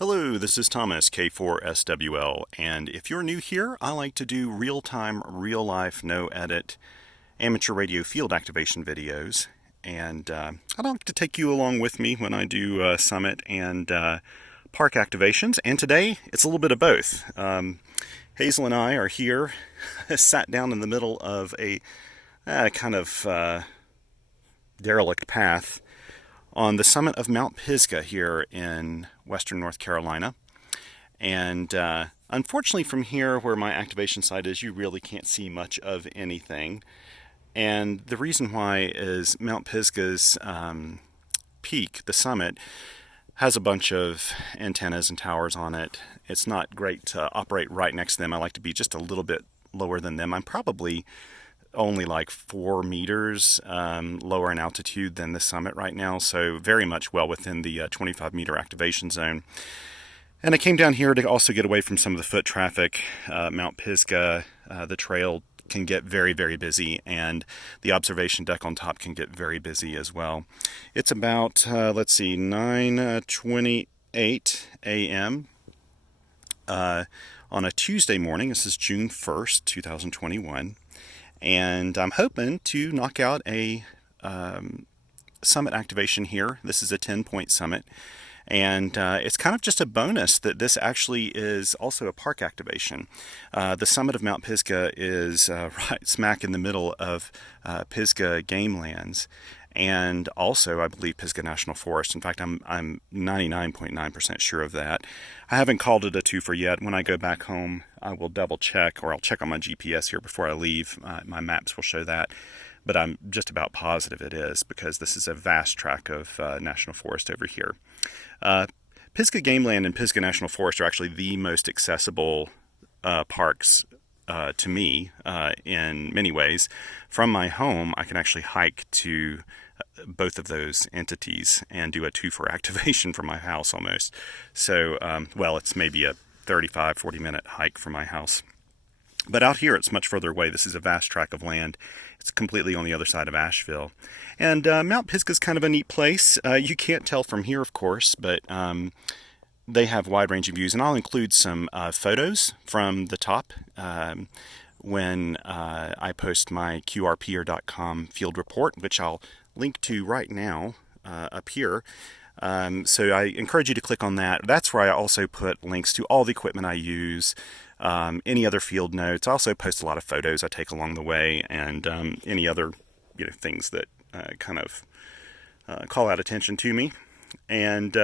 Hello, this is Thomas, K4SWL, and if you're new here, I like to do real-time, real-life, no-edit amateur radio field activation videos, and I'd like to take you along with me when I do summit and park activations, and today it's a little bit of both. Hazel and I are here, sat down in the middle of a kind of derelict path on the summit of Mount Pisgah here in western North Carolina. And unfortunately from here where my activation site is, you really can't see much of anything. And the reason why is Mount Pisgah's peak, the summit, has a bunch of antennas and towers on it. It's not great to operate right next to them. I like to be just a little bit lower than them. I'm probably only like 4 meters lower in altitude than the summit right now, so very much well within the 25 meter activation zone. And I came down here to also get away from some of the foot traffic. Mount Pisgah, the trail can get very, very busy, and the observation deck on top can get very busy as well. It's about, 9:28 a.m. On a Tuesday morning. This is June 1st, 2021. And I'm hoping to knock out a summit activation here. This is a 10-point summit. And it's kind of just a bonus that this actually is also a park activation. The summit of Mount Pisgah is right smack in the middle of Pisgah game lands. And also, I believe, Pisgah National Forest. In fact, I'm 99.9% sure of that. I haven't called it a twofer yet. When I go back home, I will double check, or I'll check on my GPS here before I leave. My maps will show that. But I'm just about positive it is, because this is a vast tract of National Forest over here. Pisgah Game Land and Pisgah National Forest are actually the most accessible parks to me in many ways. From my home, I can actually hike to both of those entities and do a twofer activation from my house almost. So, well, it's maybe a 35-40 minute hike from my house. But out here, it's much further away. This is a vast tract of land. It's completely on the other side of Asheville. And Mount Pisgah is kind of a neat place. You can't tell from here, of course, but they have wide-ranging views. And I'll include some photos from the top when I post my qrpeer.com field report, which I'll link to right now up here. So I encourage you to click on that. That's where I also put links to all the equipment I use, any other field notes. I also post a lot of photos I take along the way, and any other things that kind of call out attention to me. And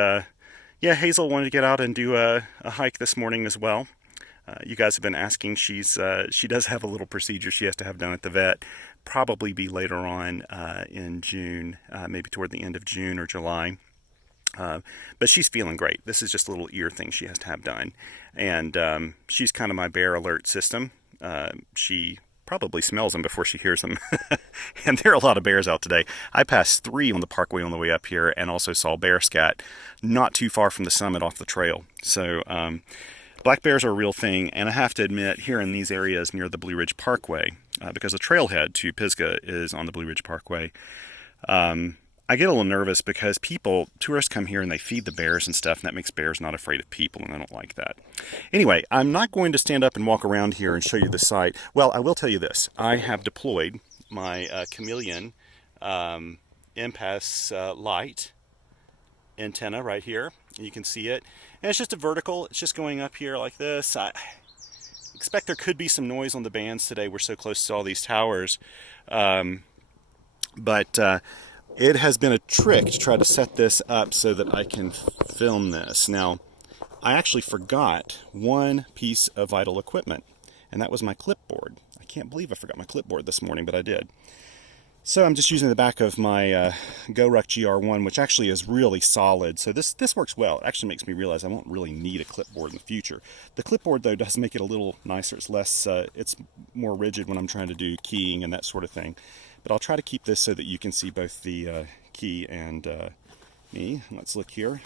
yeah, Hazel wanted to get out and do a hike this morning as well. You guys have been asking. She does have a little procedure she has to have done at the vet. Probably be later on in June, maybe toward the end of June or July. But she's feeling great. This is just a little ear thing she has to have done. And she's kind of my bear alert system. She probably smells them before she hears them. And there are a lot of bears out today. I passed 3 on the parkway on the way up here, and also saw bear scat not too far from the summit off the trail. So black bears are a real thing, and I have to admit, here in these areas near the Blue Ridge Parkway, because the trailhead to Pisgah is on the Blue Ridge Parkway, I get a little nervous because tourists come here and they feed the bears and stuff, and that makes bears not afraid of people, and I don't like that. Anyway, I'm not going to stand up and walk around here and show you the site. Well, I will tell you this. I have deployed my Chameleon MPAS Lite antenna right here. You can see it. And it's just a vertical. It's just going up here like this. I expect there could be some noise on the bands today. We're so close to all these towers. But it has been a trick to try to set this up so that I can film this. Now, I actually forgot one piece of vital equipment, and that was my clipboard. I can't believe I forgot my clipboard this morning, but I did. So I'm just using the back of my GoRuck GR1, which actually is really solid. So this works well. It actually makes me realize I won't really need a clipboard in the future. The clipboard, though, does make it a little nicer. It's less, it's more rigid when I'm trying to do keying and that sort of thing. But I'll try to keep this so that you can see both the key and me. Let's look here.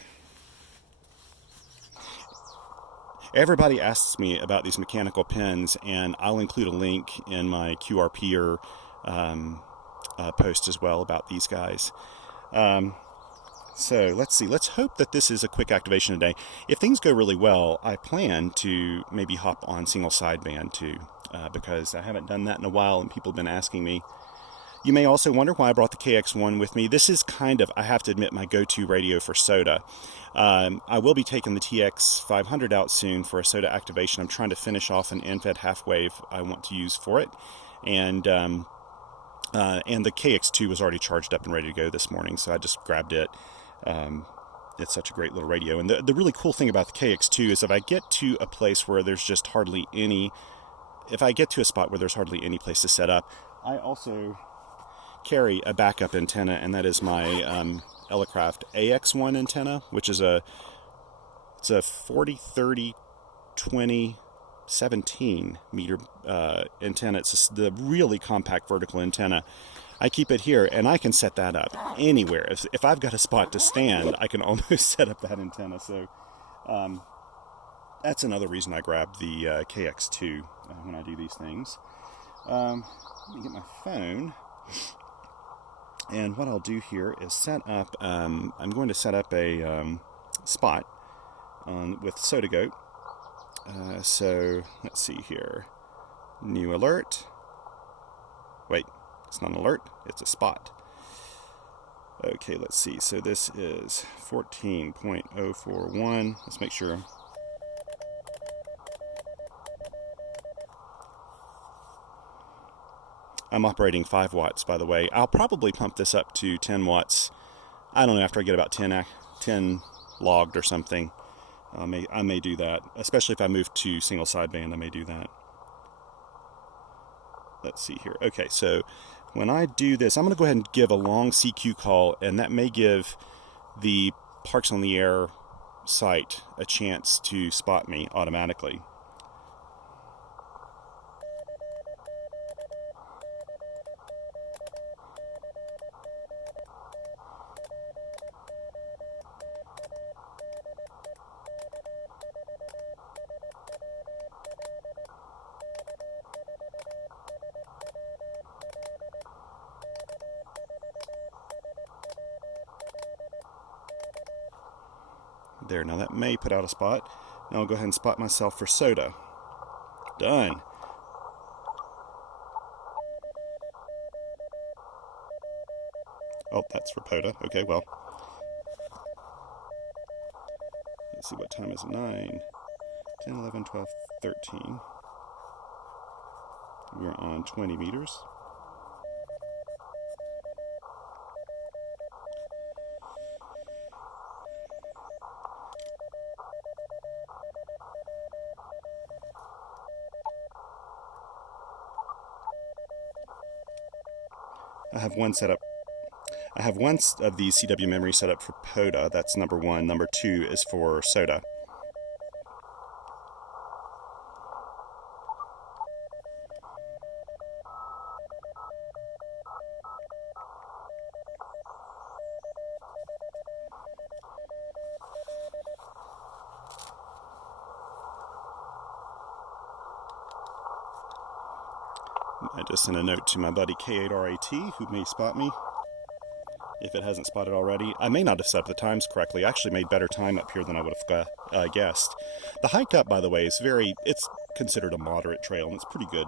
Everybody asks me about these mechanical pens, and I'll include a link in my QRPer post as well about these guys. So let's see. Let's hope that this is a quick activation today. If things go really well, I plan to maybe hop on single sideband too, because I haven't done that in a while and people have been asking me. You may also wonder why I brought the KX1 with me. This is kind of, I have to admit, my go-to radio for SOTA. I will be taking the TX500 out soon for a SOTA activation. I'm trying to finish off an end-fed half-wave I want to use for it. And the KX2 was already charged up and ready to go this morning, so I just grabbed it. It's such a great little radio. And the really cool thing about the KX2 is if I get to a place where there's just hardly any, if I get to a spot where there's hardly any place to set up, I also carry a backup antenna, and that is my Elecraft AX1 antenna, which is it's a 40-30-20-17 meter antenna. It's the really compact vertical antenna. I keep it here, and I can set that up anywhere. If I've got a spot to stand, I can almost set up that antenna. So that's another reason I grab the KX2 when I do these things. Let me get my phone. And what I'll do here is set up, I'm going to set up a spot with SOTA Goat. So let's see here. New alert. Wait, it's not an alert, it's a spot. Okay, let's see. So this is 14.041. Let's make sure. I'm operating 5 watts, by the way. I'll probably pump this up to 10 watts. I don't know, after I get about 10 logged or something. I may do that, especially if I move to single sideband. I may do that. Let's see here. Okay, so when I do this, I'm going to go ahead and give a long CQ call, and that may give the Parks on the Air site a chance to spot me automatically. There, now that may put out a spot. Now I'll go ahead and spot myself for SOTA. Done. Oh, that's for POTA. Okay, well. Let's see, what time is it? 9, 10, 11, 12, 13. We're on 20 meters. I have one of these CW memories set up for POTA. That's number 1. Number 2 is for SOTA. I just sent a note to my buddy K8RAT, who may spot me if it hasn't spotted already. I may not have set up the times correctly. I actually made better time up here than I would have guessed. The hike up, by the way, is it's considered a moderate trail, and it's pretty good.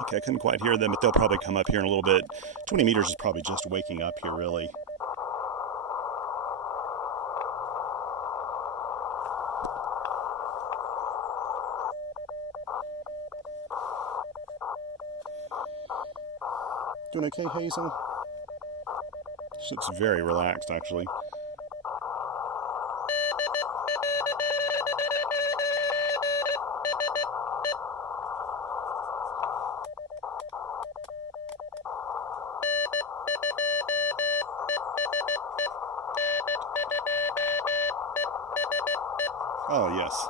Okay, I couldn't quite hear them, but they'll probably come up here in a little bit. 20 meters is probably just waking up here, really. Doing okay, Hazel? She looks very relaxed, actually. Oh, yes.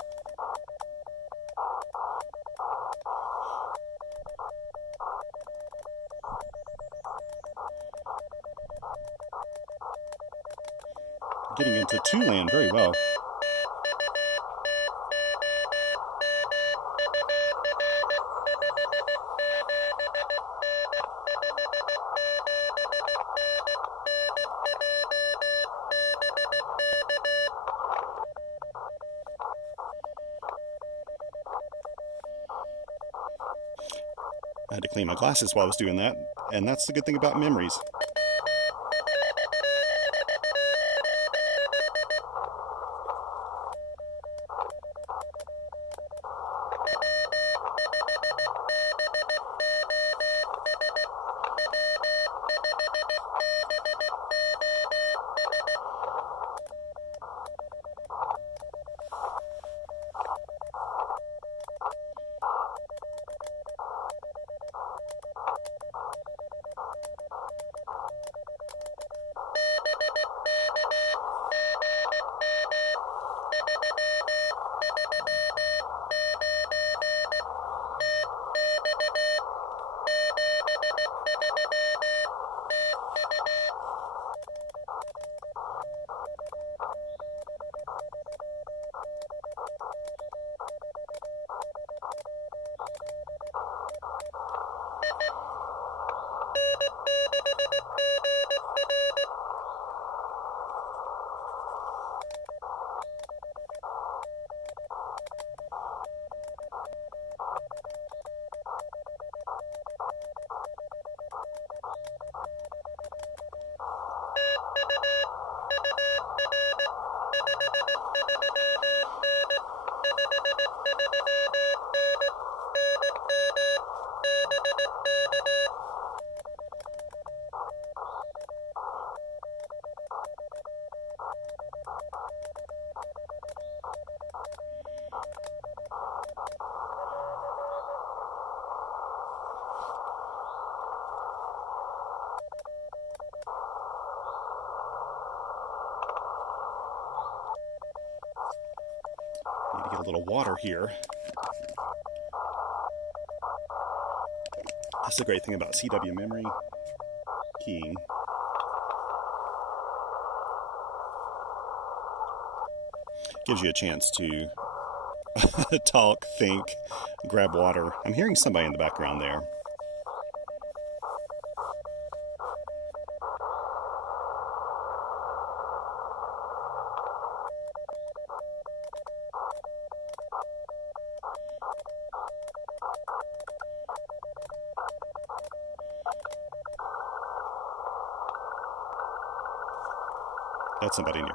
Getting into two-land very well. I had to clean my glasses while I was doing that, and that's the good thing about memories. Need to get a little water here. That's the great thing about CW memory keying. Gives you a chance to talk, think, grab water. I'm hearing somebody in the background there. That's somebody new.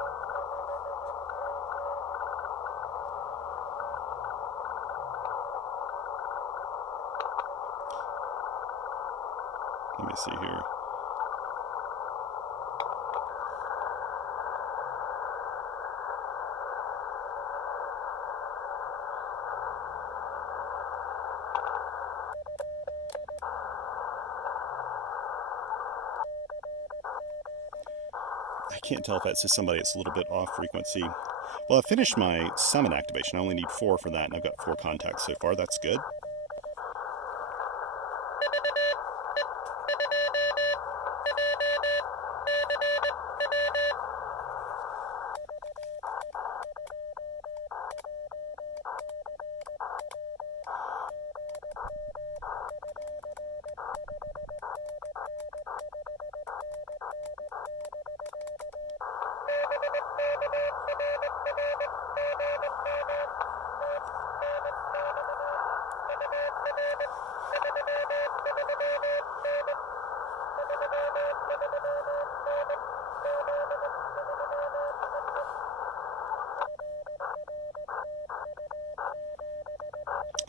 Let me see here. I can't tell if that's just somebody that's a little bit off frequency. Well, I finished my summon activation. I only need 4 for that, and I've got 4 contacts so far. That's good.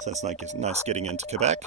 So it's nice getting into Quebec.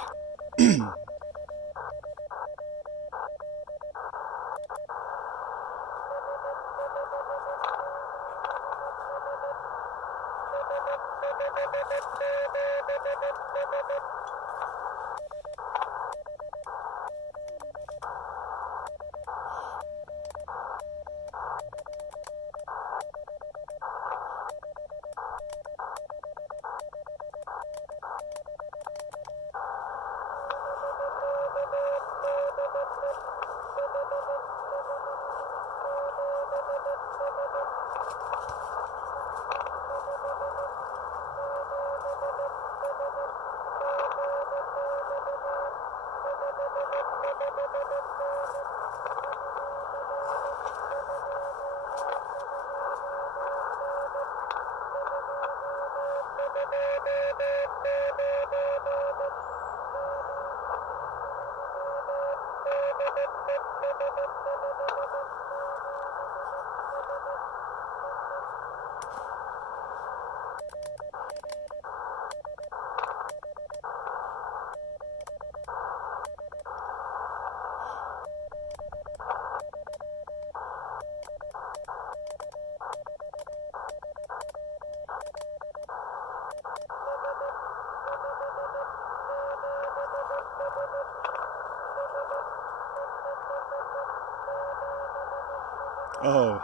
Oh.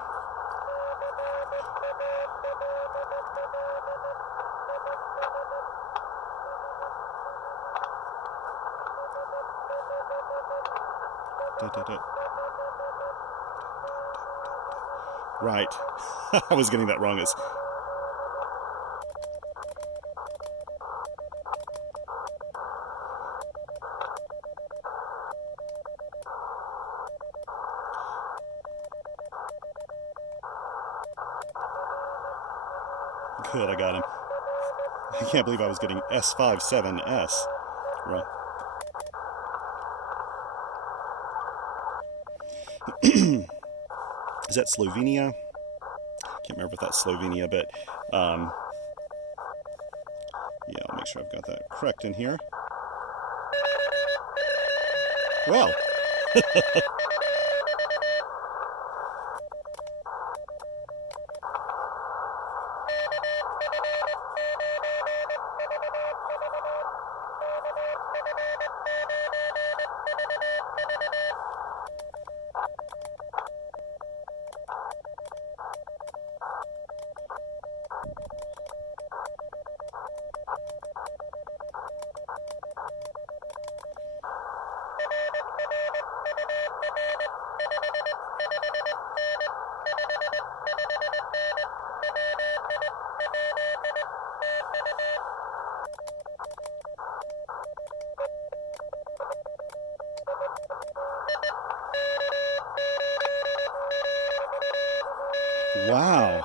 Right. I was getting that wrong. It's good, I got him. I can't believe I was getting S57S. Right. Is that Slovenia? Can't remember if that's Slovenia, but yeah, I'll make sure I've got that correct in here. Well. Wow.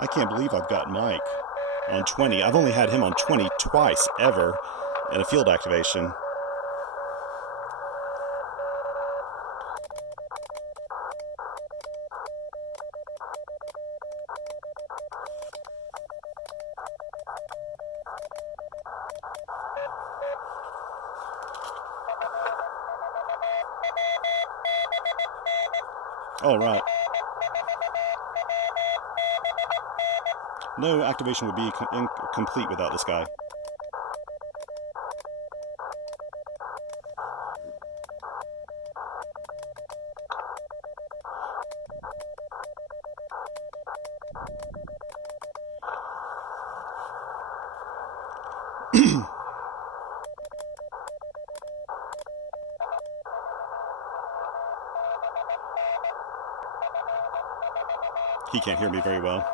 I can't believe I've got Mike on 20. I've only had him on 20 twice ever in a field activation. All right. No activation would be incomplete without this guy. He can't hear me very well.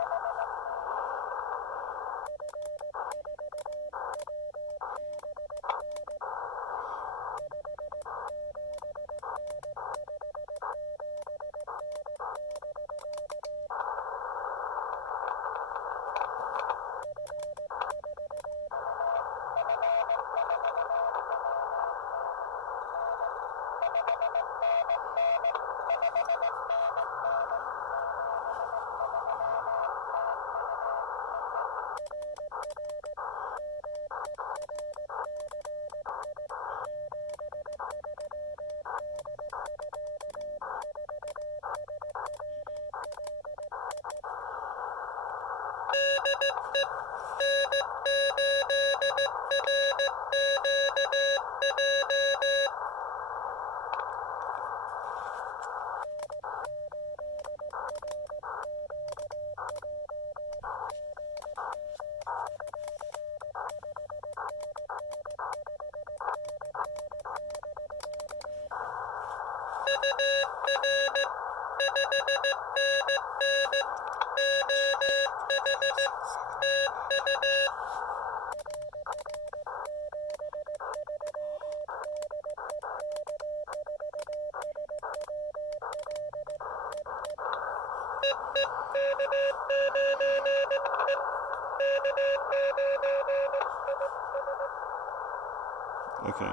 Okay.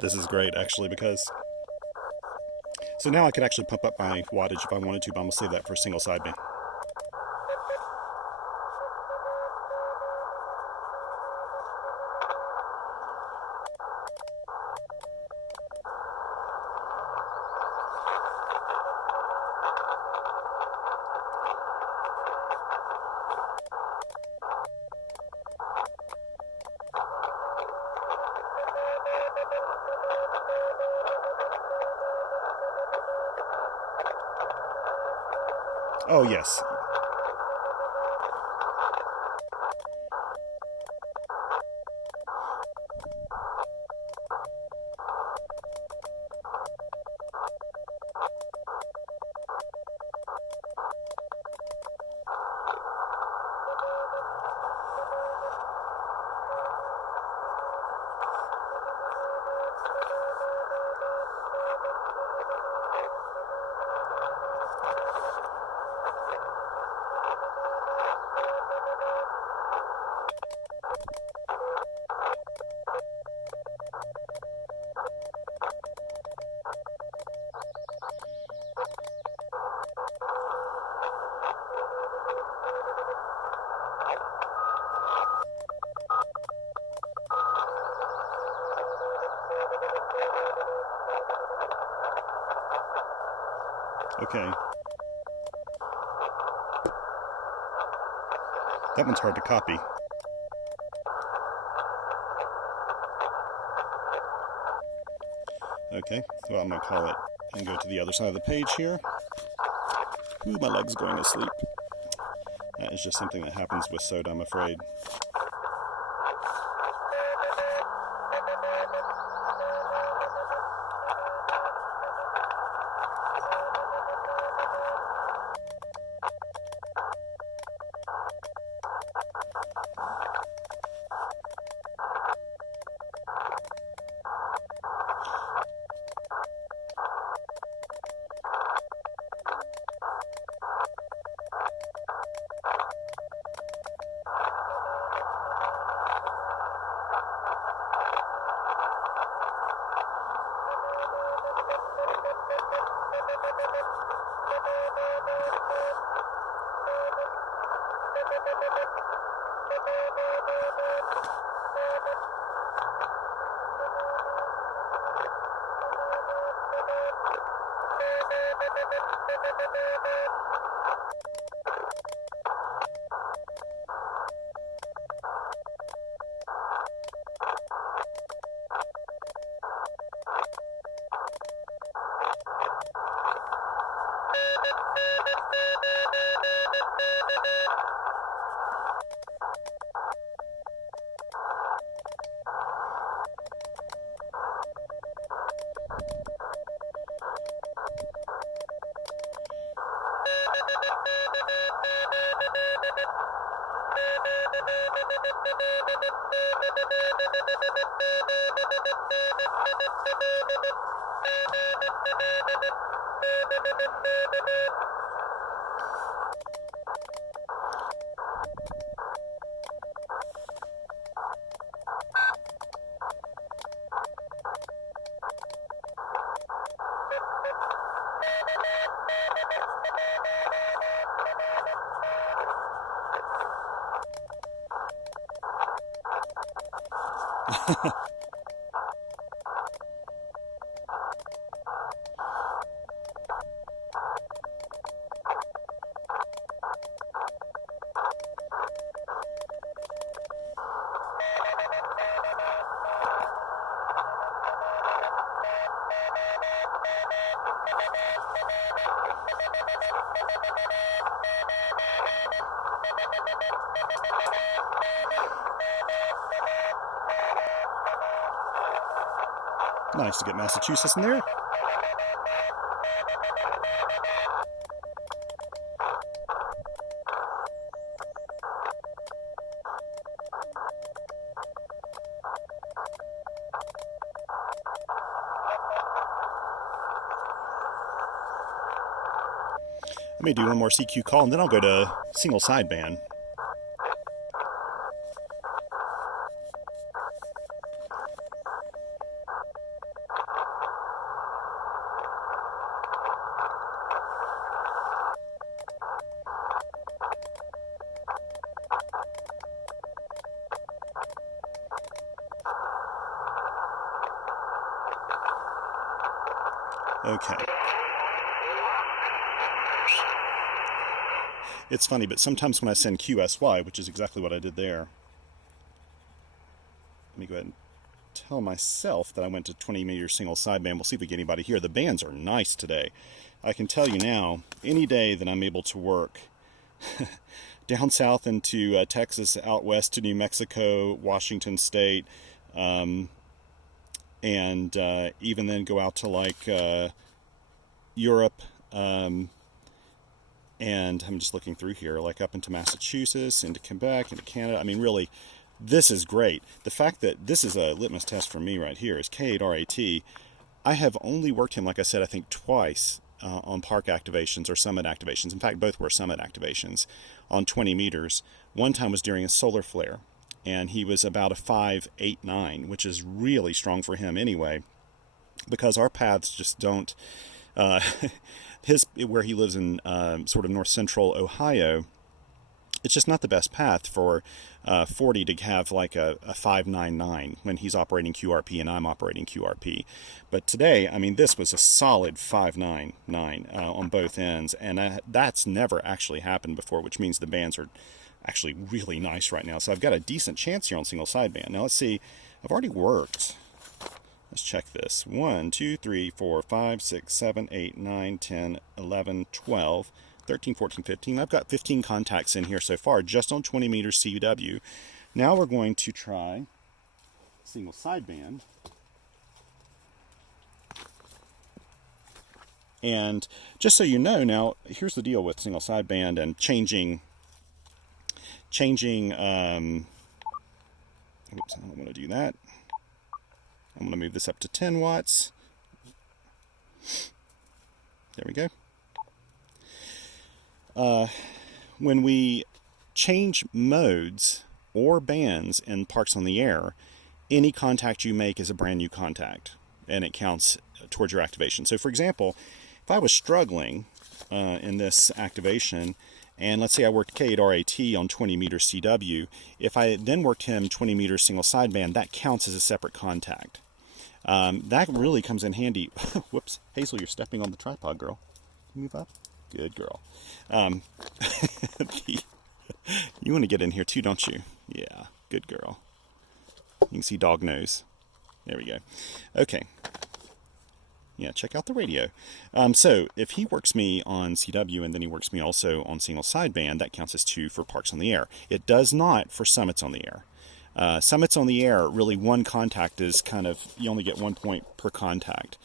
This is great, actually, because so now I could actually pump up my wattage if I wanted to, but I'm going to save that for single sideband. Oh, yes. Okay. That one's hard to copy. Okay, well, I'm going to call it and go to the other side of the page here. Ooh, my leg's going to sleep. That is just something that happens with SOTA, I'm afraid. Nice to get Massachusetts in there. Let me do one more CQ call and then I'll go to single sideband. Okay. It's funny, but sometimes when I send QSY, which is exactly what I did there, let me go ahead and tell myself that I went to 20 meter single sideband. We'll see if we get anybody here. The bands are nice today. I can tell you now, any day that I'm able to work down south into Texas, out west to New Mexico, Washington State, and even then go out to like Europe, and I'm just looking through here, like up into Massachusetts, into Quebec, into Canada. I mean, really, this is great. The fact that this is a litmus test for me right here is K8RAT. I have only worked him, like I said, I think twice on park activations or summit activations. In fact, both were summit activations on 20 meters. One time was during a solar flare, and he was about a 5.89, which is really strong for him anyway, because our paths just don't... where he lives in sort of north central Ohio, it's just not the best path for 40 to have like a 5.99 when he's operating QRP and I'm operating QRP. But today, I mean, this was a solid 5.99 on both ends, and that's never actually happened before, which means the bands are actually really nice right now. So I've got a decent chance here on single sideband. Now let's see, I've already worked. Let's check this. 1, 2, 3, 4, 5, 6, 7, 8, 9, 10, 11, 12, 13, 14, 15. I've got 15 contacts in here so far, just on 20 meters CW. Now we're going to try single sideband. And just so you know, now, here's the deal with single sideband and changing, oops, I don't want to do that. I'm going to move this up to 10 watts. There we go. When we change modes or bands in Parks on the Air, any contact you make is a brand new contact, and it counts towards your activation. So for example, if I was struggling in this activation and let's say I worked K8RAT on 20 meters CW, if I then worked him 20 meters single sideband, that counts as a separate contact. That really comes in handy. Whoops, Hazel, you're stepping on the tripod, girl. Move up. Good girl. You want to get in here too, don't you? Yeah, good girl. You can see dog nose. There we go. Okay. Yeah, check out the radio. So if he works me on CW and then he works me also on single sideband, that counts as 2 for parks on the air. It does not for summits on the air. Summits on the air, really one contact is kind of, you only get 1 point per contact.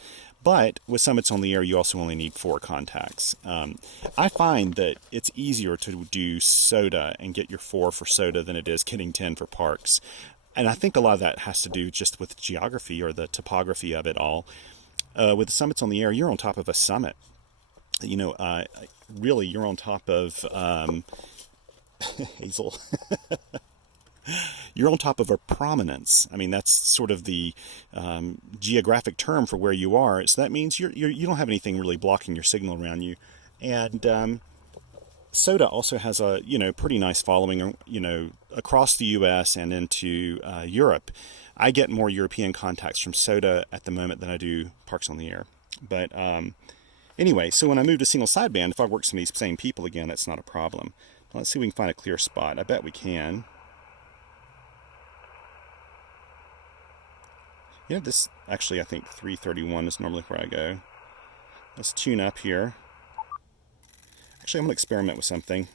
But with summits on the air, you also only need 4 contacts. I find that it's easier to do SOTA and get your 4 for SOTA than it is getting 10 for parks. And I think a lot of that has to do just with geography or the topography of it all. With the summits on the air, you're on top of a summit. You know, really, you're on top of Hazel. You're on top of a prominence. I mean, that's sort of the geographic term for where you are. So that means you don't have anything really blocking your signal around you. And SOTA also has a pretty nice following, across the U.S. and into Europe. I get more European contacts from SOTA at the moment than I do parks on the air. But anyway, so when I move to single sideband, if I work some of these same people again, that's not a problem. Let's see if we can find a clear spot. I bet we can. You know, this actually, I think 331 is normally where I go. Let's tune up here. Actually, I'm going to experiment with something.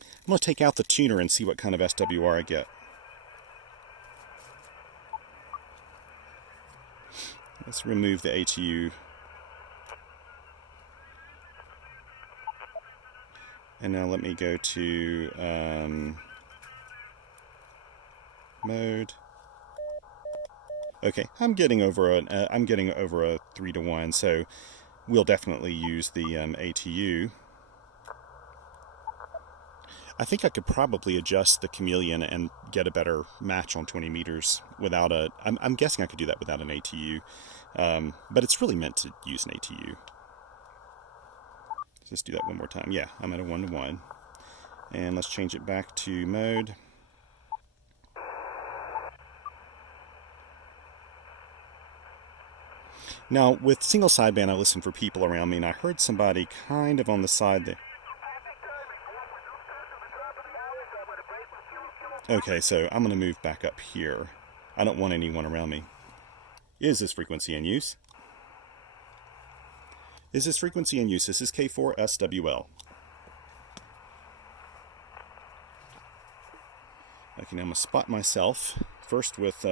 I'm going to take out the tuner and see what kind of SWR I get. Let's remove the ATU. And now let me go to mode. Okay, I'm getting over a 3-to-1, so we'll definitely use the ATU. I think I could probably adjust the chameleon and get a better match on 20 meters without a... I'm guessing I could do that without an ATU, but it's really meant to use an ATU. Let's do that one more time. Yeah, I'm at a 1-to-1. And let's change it back to mode. Now, with single sideband, I listen for people around me, and I heard somebody kind of on the side there. Okay, so I'm going to move back up here. I don't want anyone around me. Is this frequency in use? Is this frequency in use? This is K4SWL. Okay, now I'm going to spot myself. First with...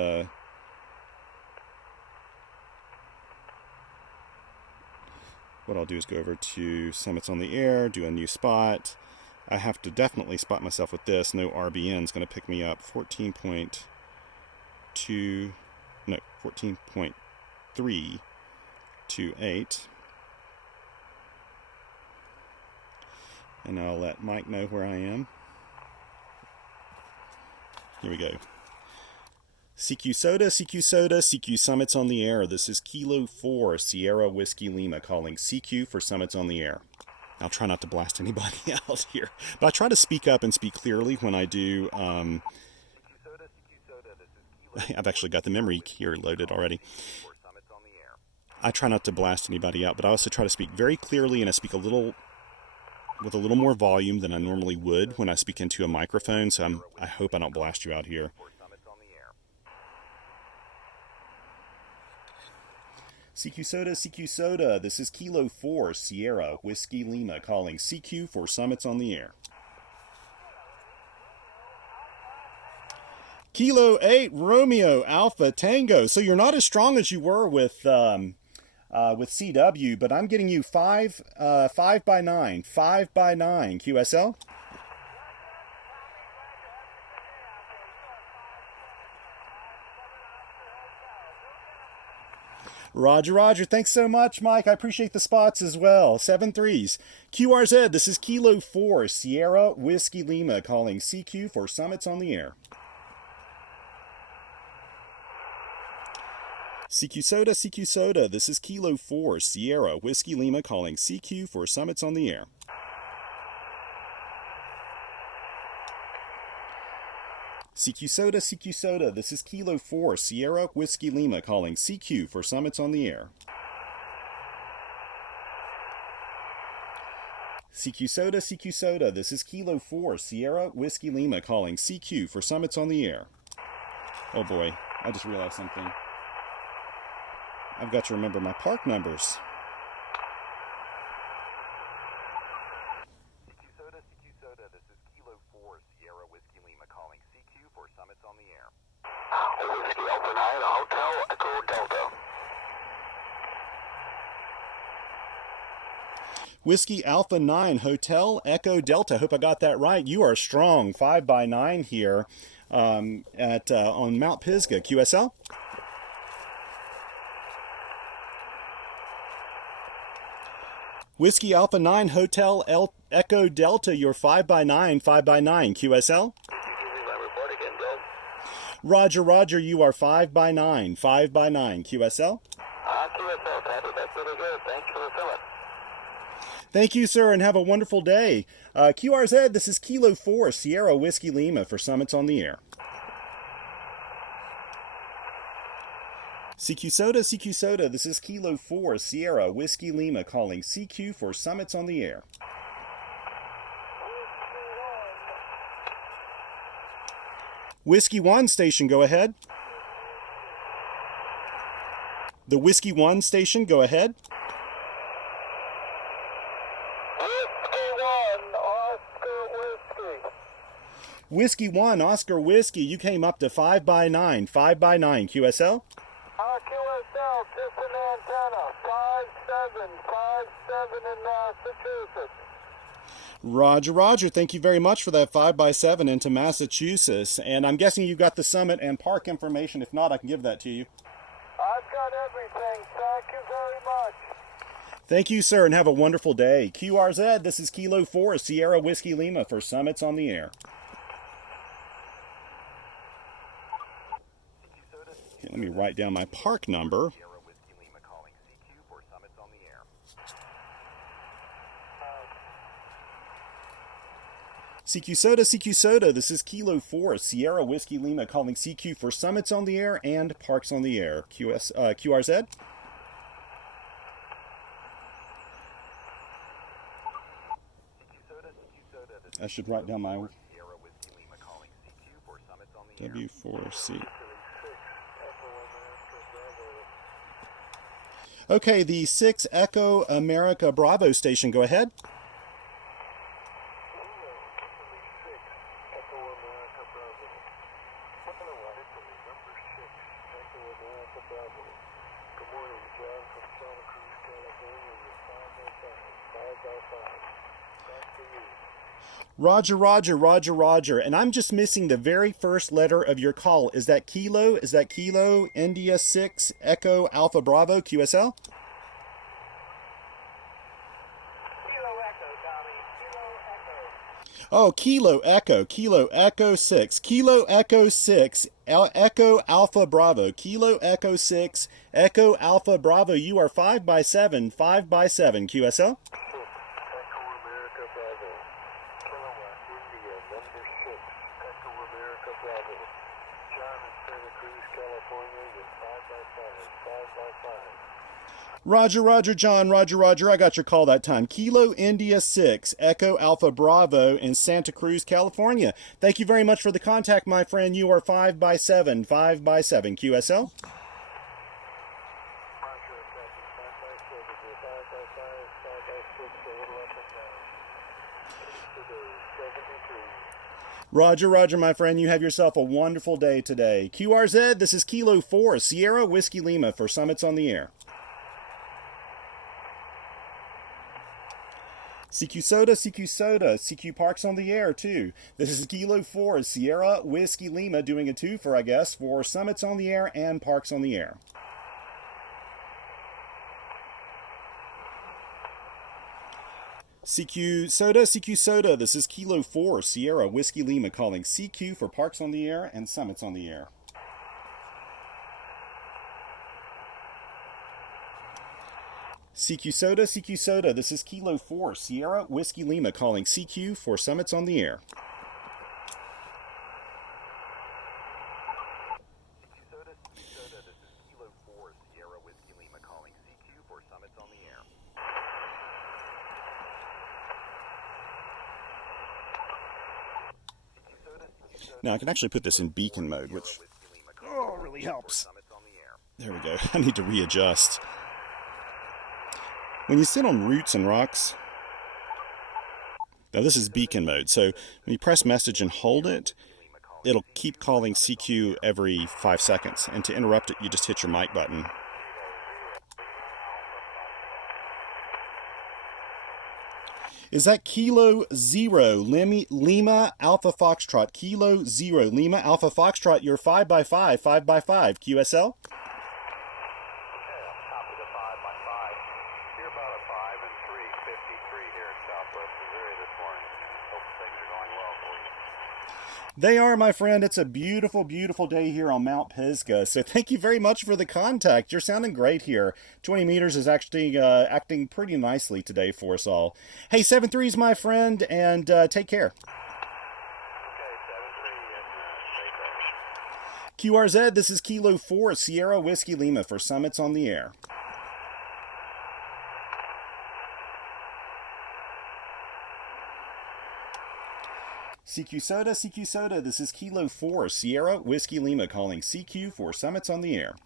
what I'll do is go over to Summits on the Air, do a new spot. I have to definitely spot myself with this. No RBN is going to pick me up 14.328. And I'll let Mike know where I am. Here we go. CQ SOTA, CQ SOTA, CQ Summits on the Air. This is Kilo 4, Sierra Whiskey Lima, calling CQ for Summits on the Air. I'll try not to blast anybody out here, but I try to speak up and speak clearly when I do. I've actually got the memory here loaded already. I try not to blast anybody out, but I also try to speak very clearly, and I speak with a little more volume than I normally would when I speak into a microphone, so I hope I don't blast you out here. CQ SOTA, CQ SOTA, this is Kilo 4, Sierra Whiskey Lima, calling CQ for Summits on the Air. Kilo 8, Romeo, Alpha, Tango. So you're not as strong as you were with CW, but I'm getting you 5 by 9, 5 by 9, QSL. Roger, roger. Thanks so much, Mike. I appreciate the spots as well. 7 3s. QRZ, this is Kilo 4, Sierra Whiskey Lima, calling CQ for Summits on the Air. CQ SOTA, CQ SOTA, this is Kilo 4, Sierra Whiskey Lima, calling CQ for Summits on the Air. CQ Soda, CQ Soda, this is Kilo 4, Sierra Whiskey Lima calling CQ for Summits on the Air. CQ Soda, CQ Soda, this is Kilo 4, Sierra Whiskey Lima calling CQ for Summits on the Air. Oh boy, I just realized something. I've got to remember my park numbers. CQ Soda, this is Kilo 4, Sierra Whiskey Lima calling CQ for Summits on the Air. Whiskey Alpha 9, Hotel Echo Delta. Whiskey Alpha 9, Hotel Echo Delta. Hope I got that right. You are strong. 5x9 here on Mount Pisgah. QSL? Whiskey Alpha 9, Hotel Echo Delta. You're 5x9, 5x9. QSL? Roger, Roger. You are 5x9, 5x9. QSL? QSL, that's really good. Thanks for the fill-up. Thank you, sir, and have a wonderful day. QRZ, this is Kilo 4, Sierra Whiskey Lima for Summits on the Air. CQ Soda, this is Kilo 4, Sierra Whiskey Lima calling CQ for Summits on the Air. Whiskey 1 station, go ahead. The Whiskey 1 station, go ahead. Whiskey 1, Oscar Whiskey, you came up to 5x9, 5x9, QSL? QSL, just an antenna, 5757 in Massachusetts. Roger, Roger, thank you very much for that 5x7 into Massachusetts. And I'm guessing you got the summit and park information. If not, I can give that to you. I've got everything, thank you very much. Thank you, sir, and have a wonderful day. QRZ, this is Kilo 4, Sierra Whiskey Lima for Summits on the Air. Let me write down my park number. Sierra Whiskey Lima calling CQ for Summits on the Air. CQ Soda, this is Kilo 4, Sierra Whiskey Lima calling CQ for Summits on the Air and Parks on the Air. QRZ? I should write down my Sierra Whiskey Lima calling CQ for Summits on the Air. W4C. Okay, the 6 Echo America Bravo station, go ahead. Roger, Roger, Roger, Roger. And I'm just missing the very first letter of your call. Is that Kilo? Is that Kilo, India 6, Echo, Alpha Bravo, QSL? Kilo Echo, Tommy, Kilo Echo. Oh, Kilo Echo 6. Kilo Echo 6, Echo Alpha Bravo. Kilo Echo 6, Echo Alpha Bravo. You are 5x7, 5x7, QSL? Roger, Roger, John, Roger, Roger. I got your call that time. Kilo India 6, Echo Alpha Bravo in Santa Cruz, California. Thank you very much for the contact, my friend. You are 5x7, 5x7, QSL. Roger, Roger, my friend. You have yourself a wonderful day today. QRZ, this is Kilo 4, Sierra Whiskey Lima for Summits on the Air. CQ Soda, CQ Parks on the Air, too. This is Kilo 4, Sierra Whiskey Lima, doing a twofer, I guess, for Summits on the Air and Parks on the Air. CQ Soda, this is Kilo 4, Sierra Whiskey Lima, calling CQ for Parks on the Air and Summits on the Air. CQ Soda, this is Kilo 4, Sierra Whiskey Lima, calling CQ for Summits on the Air. Now I can actually put this in beacon mode, which really helps. There we go. I need to readjust. When you sit on roots and rocks, now this is beacon mode, so when you press message and hold it, it'll keep calling CQ every 5 seconds, and to interrupt it, you just hit your mic button. Is that Kilo 0, Lima Alpha Foxtrot? Kilo 0, Lima Alpha Foxtrot, you're 5x5, 5x5, QSL? They are, my friend. It's a beautiful, beautiful day here on Mount Pisgah. So thank you very much for the contact. You're sounding great here. 20 meters is actually acting pretty nicely today for us all. Hey, 7-3's my friend, and take care. QRZ, this is Kilo 4, Sierra Whiskey Lima for Summits on the Air. CQ SOTA, this is Kilo 4, Sierra Whiskey Lima calling CQ for Summits on the Air.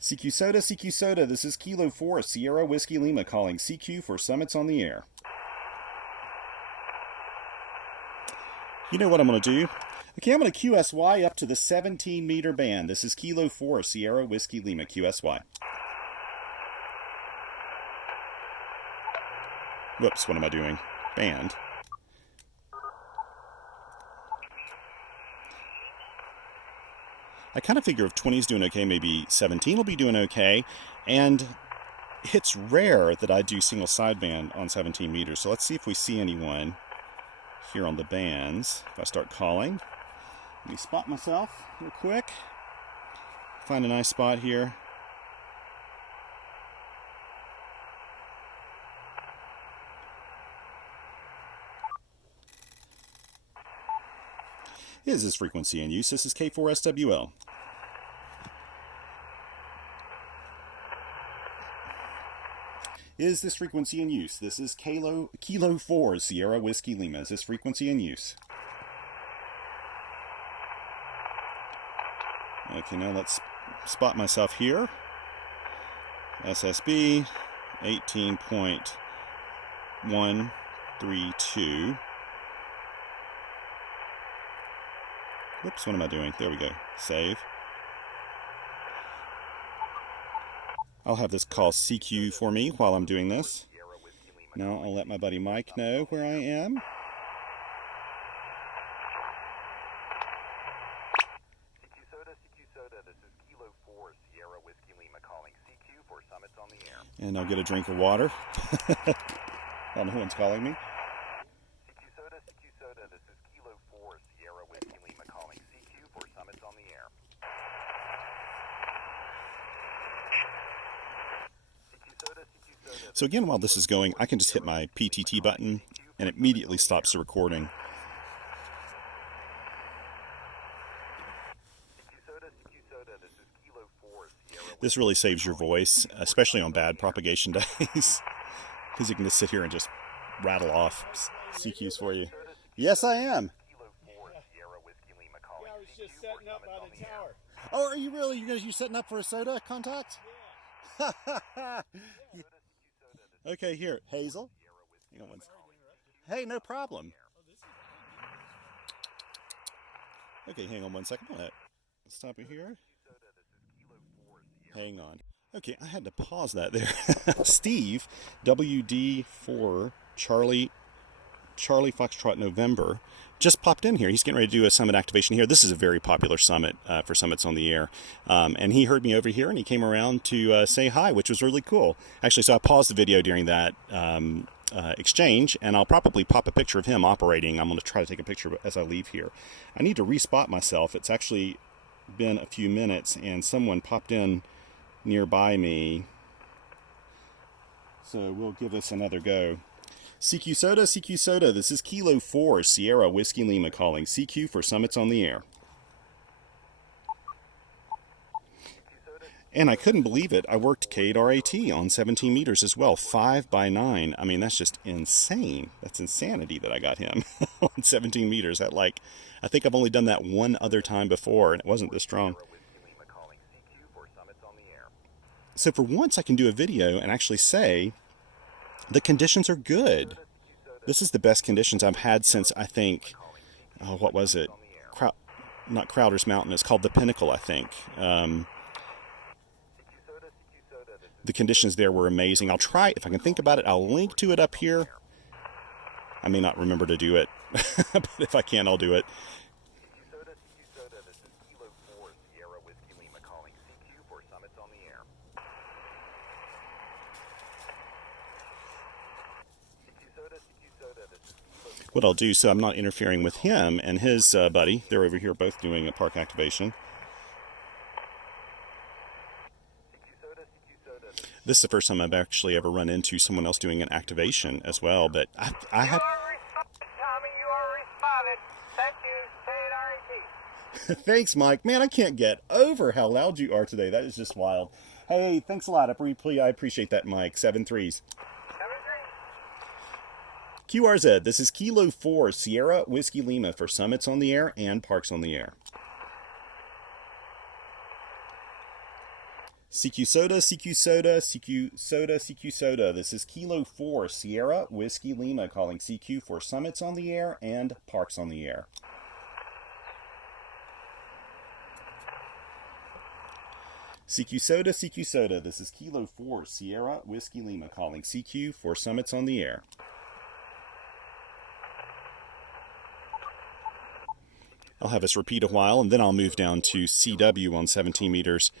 CQ SOTA, this is Kilo 4, Sierra Whiskey Lima calling CQ for Summits on the Air. You know what I'm going to do? Okay, I'm going to QSY up to the 17-meter band. This is Kilo 4, Sierra Whiskey Lima, QSY. Whoops, what am I doing? Band. I kind of figure if 20 is doing okay, maybe 17 will be doing okay. And it's rare that I do single sideband on 17 meters. So let's see if we see anyone here on the bands. If I start calling, let me spot myself real quick. Find a nice spot here. Is this frequency in use? This is K4SWL. Is this frequency in use? This is Kilo 4, Sierra Whiskey Lima. Is this frequency in use? Okay, now let's spot myself here. SSB 18.132. Whoops, what am I doing? There we go. Save. I'll have this call CQ for me while I'm doing this. Now I'll let my buddy Mike know where I am. CQ SOTA, this is Kilo 4, Sierra Whiskey Lima calling CQ for Summits on the Air. And I'll get a drink of water. I don't know who one's calling me. CQ SOTA, this is Kilo 4, Sierra Whiskey Lima calling CQ for Summits on the Air. So again, while this is going, I can just hit my PTT button and it immediately stops the recording. This really saves your voice, especially on bad propagation days, because you can just sit here and just rattle off CQs for you. Yes, I am. Yeah, I was just setting up by the tower. Oh, are you really? You setting up for a SOTA contact? Yeah. Okay, here, Hazel. Hang on one second. Hey, no problem. Okay, hang on one second. Let's stop it here. Hang on. Okay, I had to pause that there. Steve, WD4 Charlie Foxtrot November, just popped in here. He's getting ready to do a summit activation here. This is a very popular summit for Summits on the Air. And he heard me over here and he came around to say hi, which was really cool. Actually, so I paused the video during that exchange, and I'll probably pop a picture of him operating. I'm going to try to take a picture as I leave here. I need to respot myself. It's actually been a few minutes and someone popped in nearby me. So we'll give this another go. CQ SOTA, this is Kilo 4, Sierra Whiskey Lima calling CQ for Summits on the Air. And I couldn't believe it. I worked KRAT on 17 meters as well, 5x9. I mean, that's just insane. That's insanity that I got him on 17 meters. I think I've only done that one other time before, and it wasn't this strong. So for once, I can do a video and actually say the conditions are good. This is the best conditions I've had since, I think, what was it? Not Crowder's Mountain. It's called the Pinnacle, I think. The conditions there were amazing. I'll try, if I can think about it, I'll link to it up here. I may not remember to do it, but if I can, I'll do it. What I'll do, so I'm not interfering with him and his buddy. They're over here both doing a park activation. This is the first time I've actually ever run into someone else doing an activation as well, but I had... Tommy, you are responded. Thank you. Say it RET. Thanks, Mike. Man, I can't get over how loud you are today. That is just wild. Hey, thanks a lot. I appreciate that, Mike. 7-3s. QRZ, this is Kilo 4, Sierra Whiskey Lima for Summits on the Air and Parks on the Air. CQ Soda, CQ Soda, CQ Soda, CQ Soda. This is Kilo 4, Sierra Whiskey Lima calling CQ for Summits on the Air and Parks on the Air. CQ Soda, CQ Soda. This is Kilo 4, Sierra Whiskey Lima calling CQ for Summits on the Air. I'll have us repeat a while, and then I'll move down to CW on 17 meters.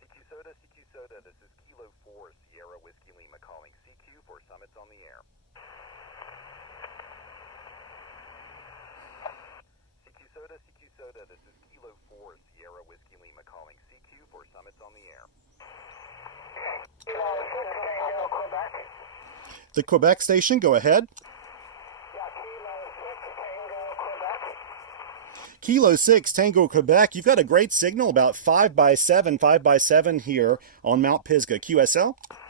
CQ Soda, this is Kilo 4, Sierra Whiskey Lima calling CQ for Summits on the Air. CQ Soda, this is Kilo 4, Sierra Whiskey Lima calling CQ for Summits on the Air. The Quebec station, go ahead. Kilo 6, Tango, Quebec. You've got a great signal, about 5x7 here on Mount Pisgah. QSL? Yeah,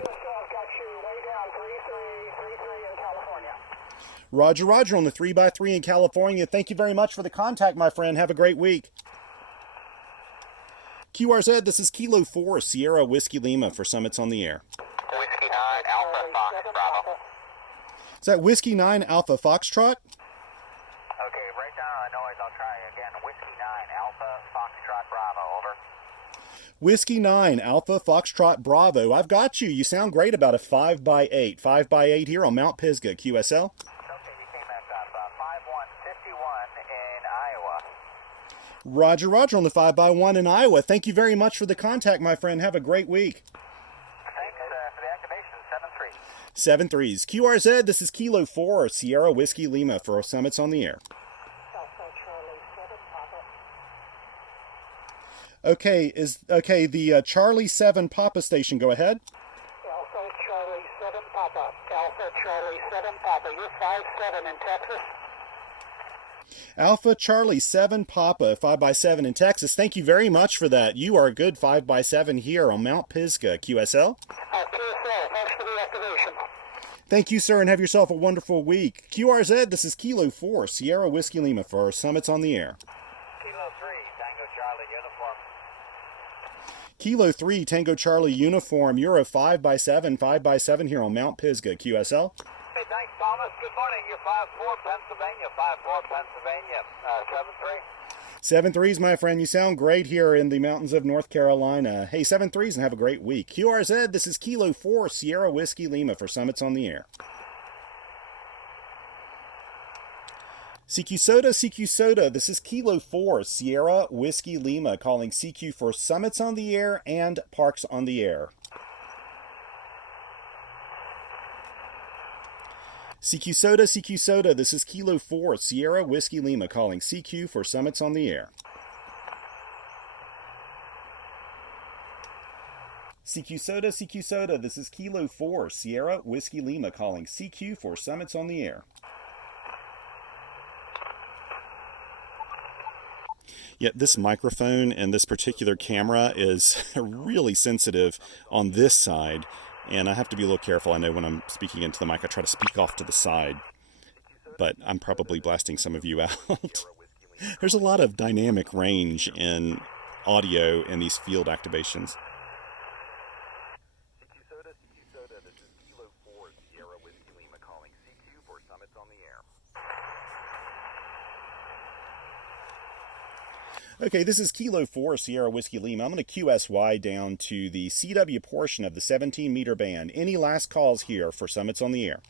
QSL's got you way down, 3333 in California. Roger, Roger on the 3x3 in California. Thank you very much for the contact, my friend. Have a great week. QRZ, this is Kilo 4, Sierra Whiskey Lima for Summits on the Air. Whiskey 9, Alpha Fox, Bravo. Is that Whiskey 9 Alpha Foxtrot? Okay, right down on the noise, I'll try again. Whiskey 9, Alpha Foxtrot, Bravo, over. Whiskey 9 Alpha Foxtrot Bravo. I've got you. You sound great about a 5x8. 5x8 here on Mount Pisgah. QSL? Okay, you came back up. 5151 in Iowa. Roger, Roger on the 5x1 in Iowa. Thank you very much for the contact, my friend. Have a great week. Thanks for the activation, 7-3. 7-3s. QRZ, this is Kilo 4, Sierra Whiskey Lima for Summits on the Air. Okay, the Charlie 7 Papa station, go ahead. Alpha Charlie 7 Papa. Alpha Charlie 7 Papa. You're 5-7 in Texas. Alpha Charlie 7 Papa, 5x7 in Texas. Thank you very much for that. You are a good 5x7 here on Mount Pisgah. QSL? QSL, thanks for the activation. Thank you, sir, and have yourself a wonderful week. QRZ, this is Kilo 4, Sierra Whiskey Lima for Summits on the Air. Kilo 3, Tango Charlie uniform. Kilo 3, Tango Charlie uniform. You're a 5x7 here on Mount Pisgah. QSL? Hey, thanks, Thomas. Good morning. You're 5-4 Pennsylvania. 5-4 Pennsylvania. 7-3. 7-3s, my friend. You sound great here in the mountains of North Carolina. Hey, 7-3s and have a great week. QRZ, this is Kilo 4, Sierra Whiskey Lima for Summits on the Air. CQ Soda, this is Kilo 4, Sierra Whiskey Lima calling CQ for Summits on the Air and Parks on the Air. CQ Soda, this is Kilo 4, Sierra Whiskey Lima calling CQ for Summits on the Air. CQ Soda, this is Kilo 4, Sierra Whiskey Lima calling CQ for Summits on the Air. Yet this microphone and this particular camera is really sensitive on this side, and I have to be a little careful. I know when I'm speaking into the mic, I try to speak off to the side, but I'm probably blasting some of you out. There's a lot of dynamic range in audio in these field activations. CQ Soda, this is Kilo 4 Sierra Whiskey Lima calling CQ for Summits on the air. Okay, this is Kilo 4 Sierra Whiskey Lima. I'm going to QSY down to the CW portion of the 17-meter band. Any last calls here for Summits on the air?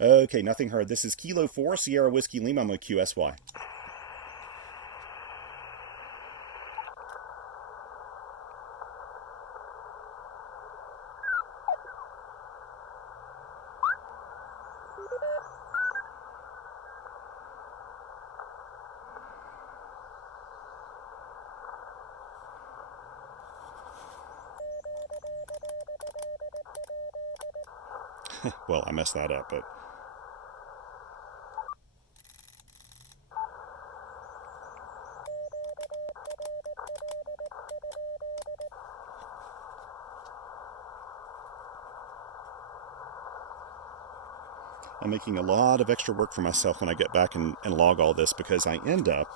Okay, nothing heard. This is Kilo 4 Sierra Whiskey Lima. I'm going to QSY. Well, I messed that up, but... I'm making a lot of extra work for myself when I get back and log all this, because I end up,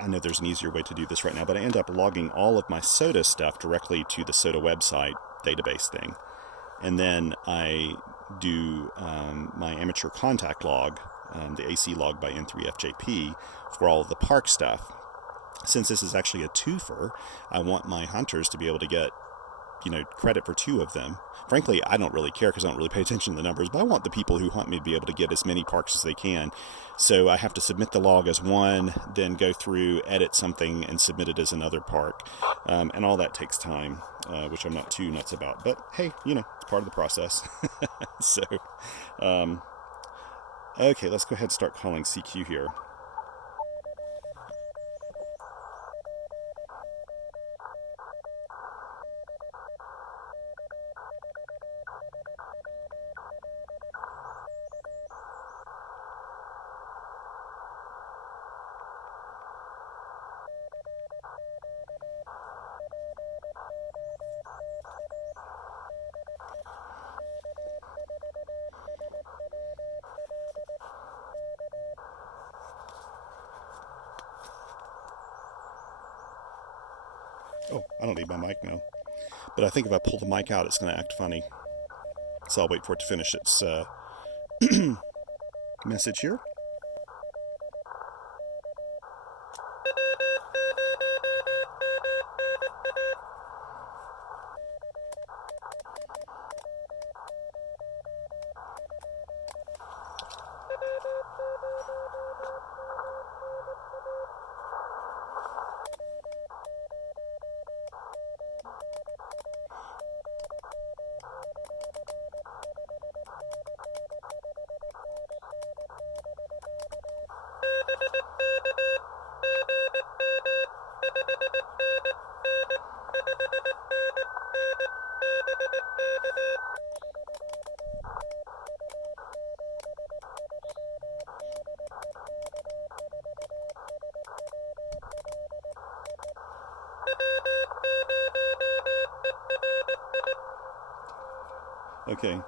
I know there's an easier way to do this right now, but I end up logging all of my SOTA stuff directly to the SOTA website database thing. And then I do my amateur contact log, the AC log by N3FJP, for all of the park stuff. Since this is actually a twofer, I want my hunters to be able to get, credit for two of them. Frankly, I don't really care because I don't really pay attention to the numbers, but I want the people who hunt me to be able to get as many parks as they can. So I have to submit the log as one, then go through, edit something, and submit it as another park. And all that takes time, which I'm not too nuts about. But hey, it's part of the process. So, okay, let's go ahead and start calling CQ here. Oh, I don't need my mic now. But I think if I pull the mic out, it's going to act funny. So I'll wait for it to finish its message here. Okay.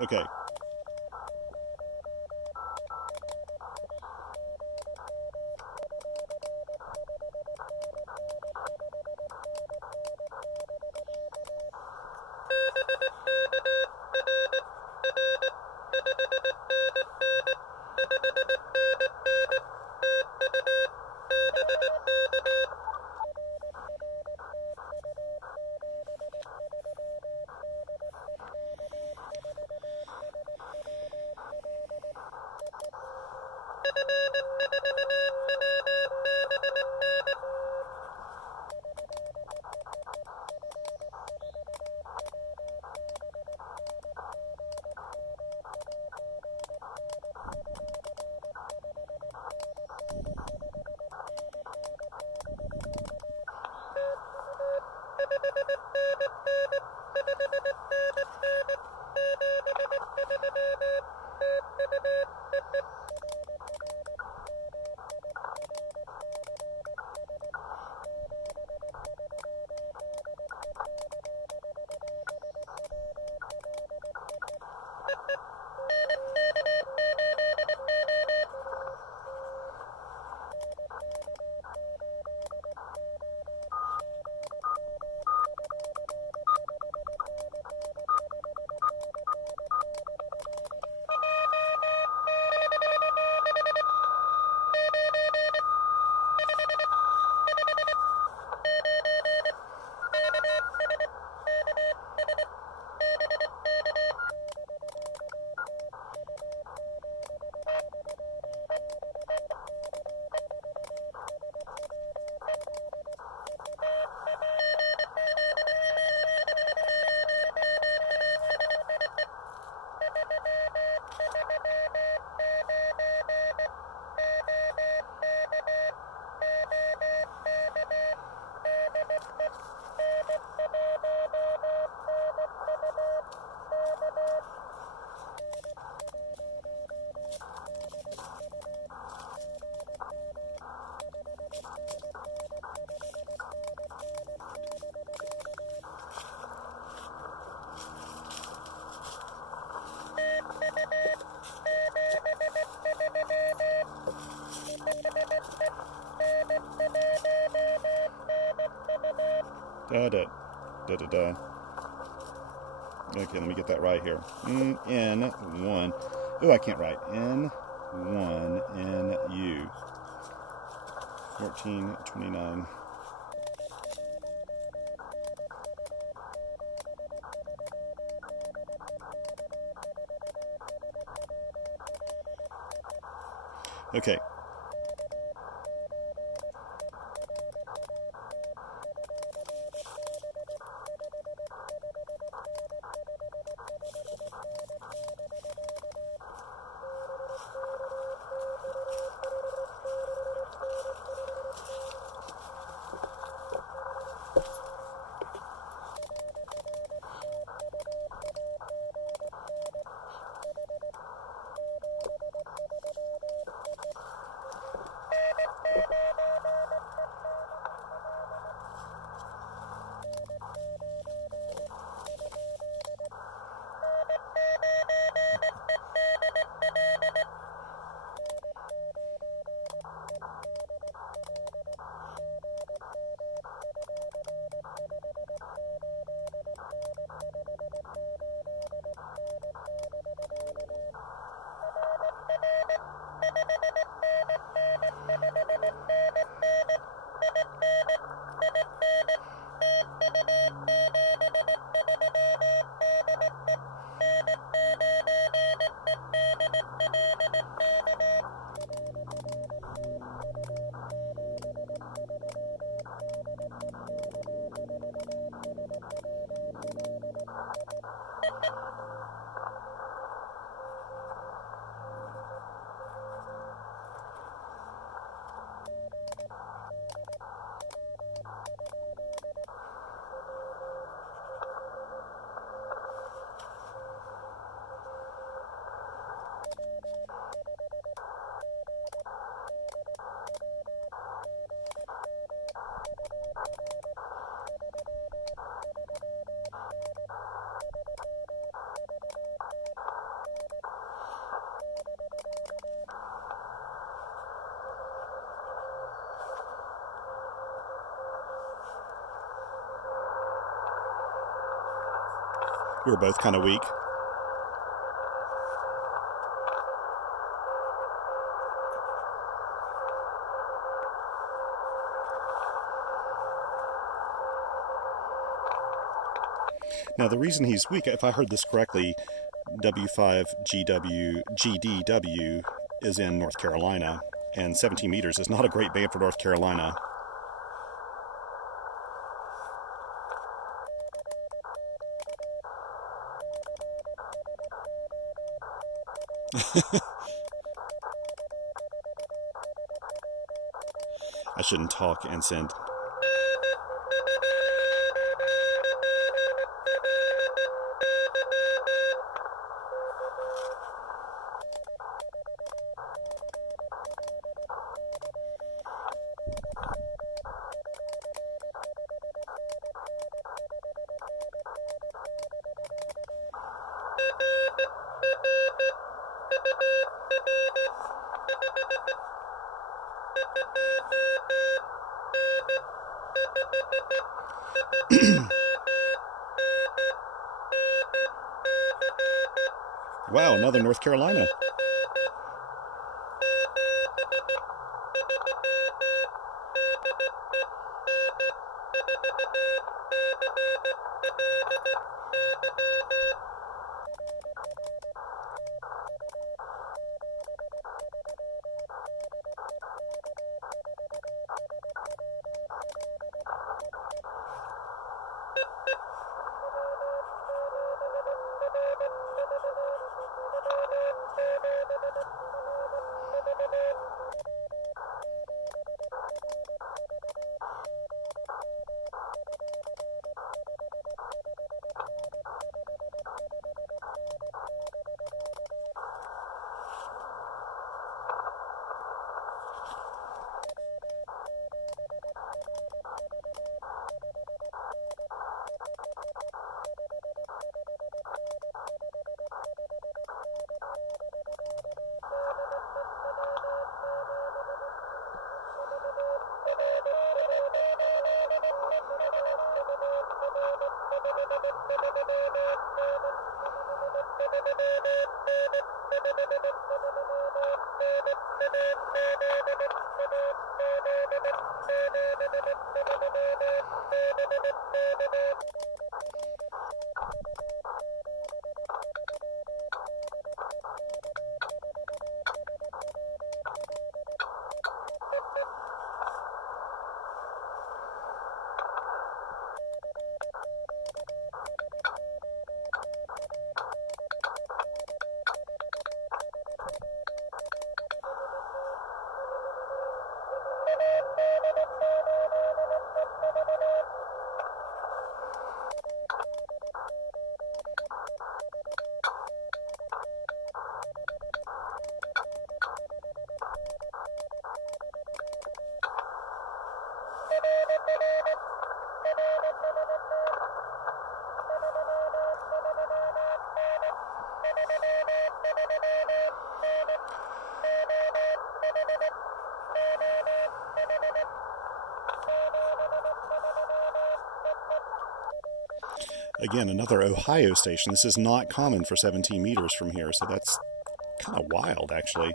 Okay. Da. Okay, let me get that right here. N1. Oh, I can't write. N1 NU. 1429. Okay. We were both kind of weak. Now, the reason he's weak, if I heard this correctly, W5GDW is in North Carolina, and 17 meters is not a great band for North Carolina. I shouldn't talk and send. Wow, another North Carolina. Again, another Ohio station. This is not common for 17 meters from here, so that's kind of wild, actually.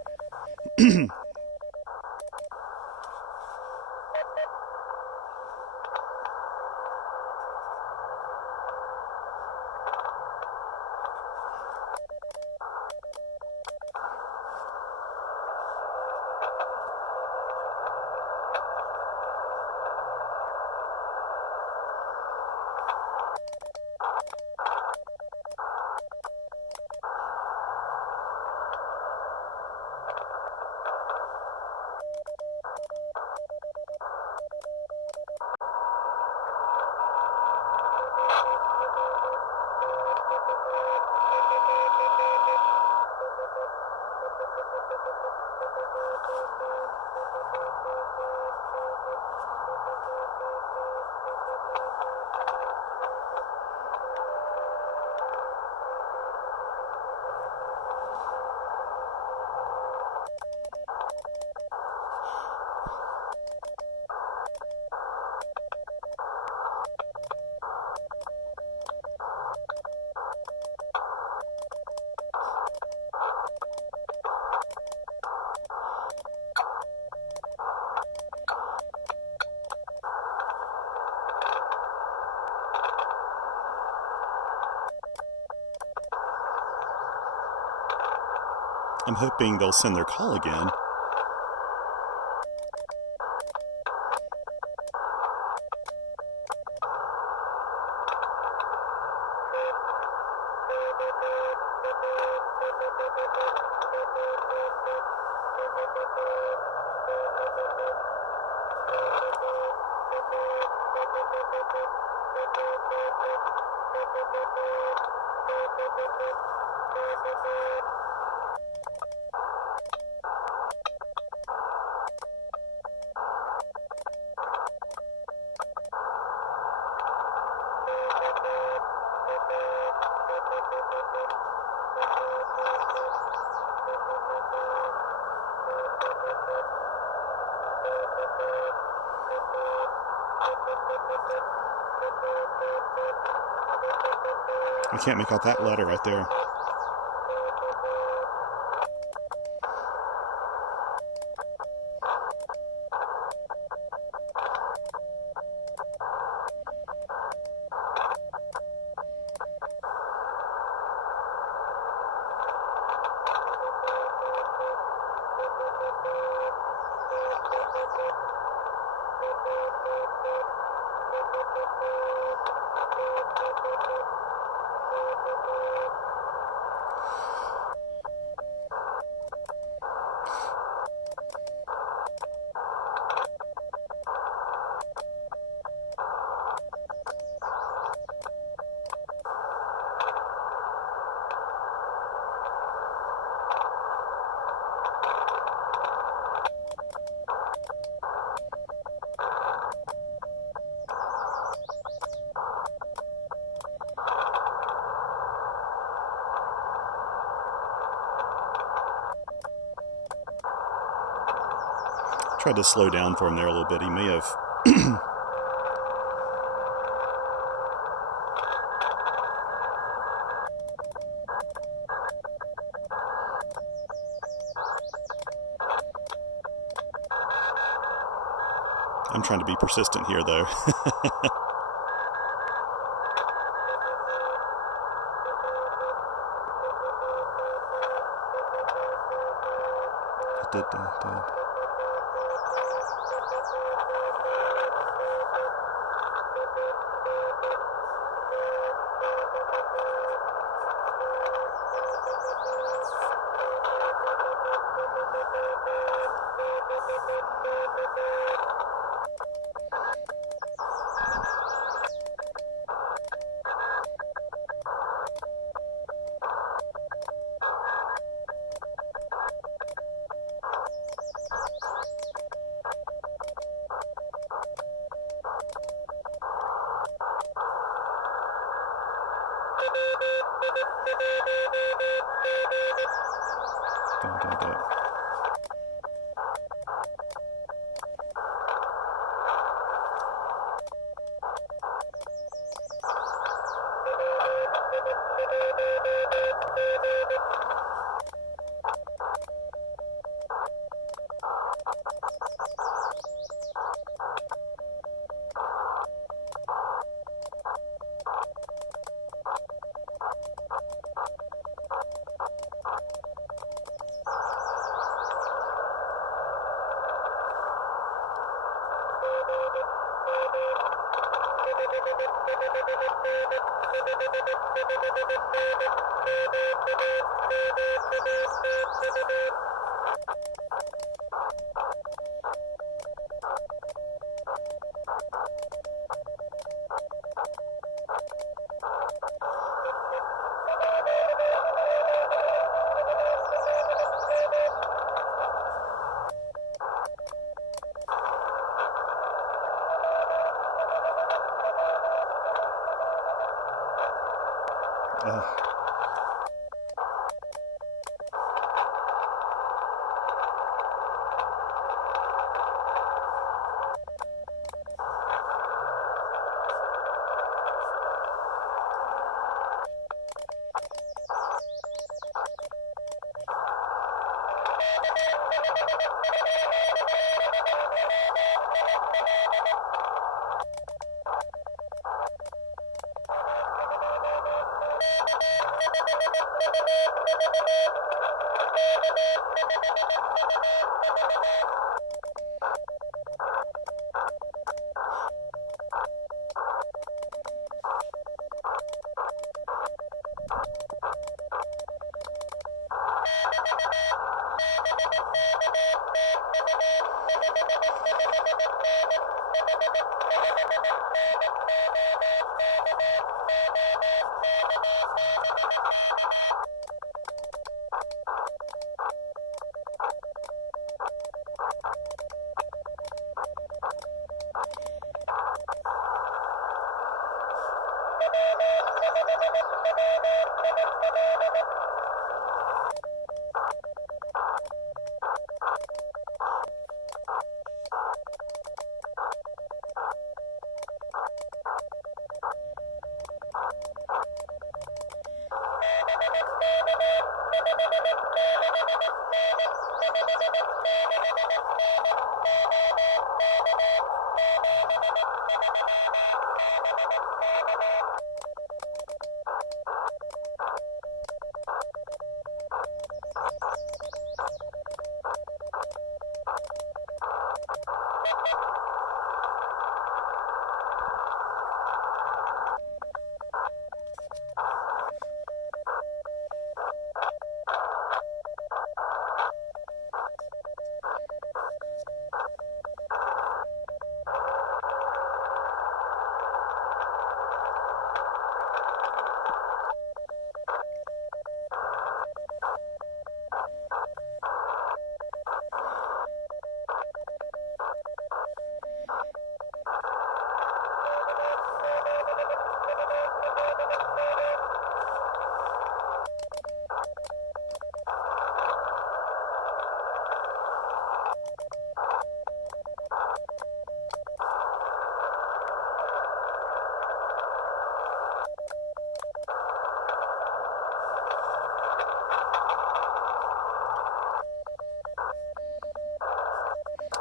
I'm hoping they'll send their call again. I can't make out that letter right there. Tried to slow down for him there a little bit. He may have I'm trying to be persistent here, though.